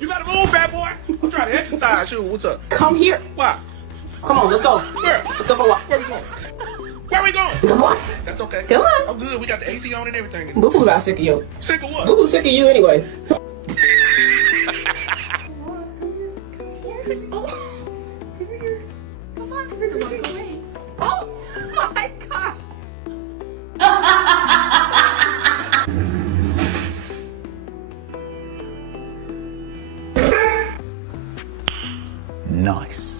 You gotta move, fat boy. I'm trying to exercise. Shoot, what's up? Come here. What? Come on, let's go. Where? Let's go for a walk. Where we going? Where we going? Come on. That's okay. Come on. I'm good. We got the AC on and everything. Boo Boo got sick of you. Sick of what? Boo Boo sick of you anyway. Oh my gosh. Nice.